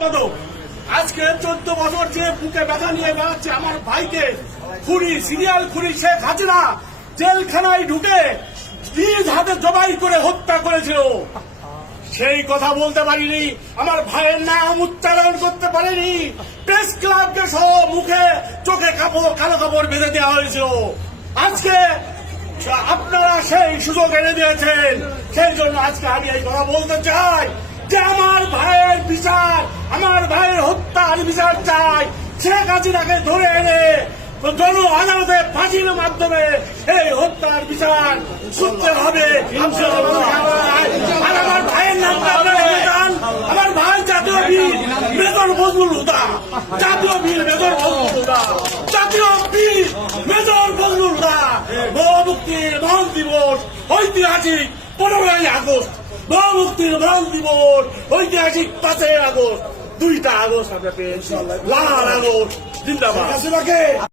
সম্পাদক আজকে চোদ্দ বছর যে বুকে ব্যথা নিয়ে বেড়াচ্ছে আমার ভাইকে, খুনি, সিরিয়াল খুনি শেখ হাসিনা জেলখানায় ঢুকে নিজ হাতে জবাই করে হত্যা করেছিল। সেই কথা বলতে পারিনি, আমার ভাইয়ের নাম উচ্চারণ করতে পারিনি। প্রেস ক্লাবকে সহ মুখে চোখে কাপড়, কালো কাপড় বেঁধে দেওয়া হয়েছিল। আজকে আপনারা সেই সুযোগ এনে দিয়েছেন। সেই জন্য আজকে আমি এই কথা বলতে চাই যে আমার ভাইয়ের বিচার আমার ভাইয়ের হত্যার বিচার চাই। শেখ হাসিনাকে ধরে এনে জন আদালতে ফাঁসির মাধ্যমে এই হত্যার বিচার করতে হবে। আর আমার ভাইয়ের যান। আমার ভাই জাতীয় বীর মেজর বজলুল হুদা। জাতীয় বীর মেজর বজলুল হুদা। জাতীয় বীর মেজর বজলুল হুদা। মহামুক্তির মহান দিবস ঐতিহাসিক পনেরোই আগস্ট। মহামুক্তির মহান দিবস ঐতিহাসিক পাঁচই আগস্ট। দুইটা আগস্ট আমরা পেয়েছি। লাল আগস্ট জিন্দাবাদ।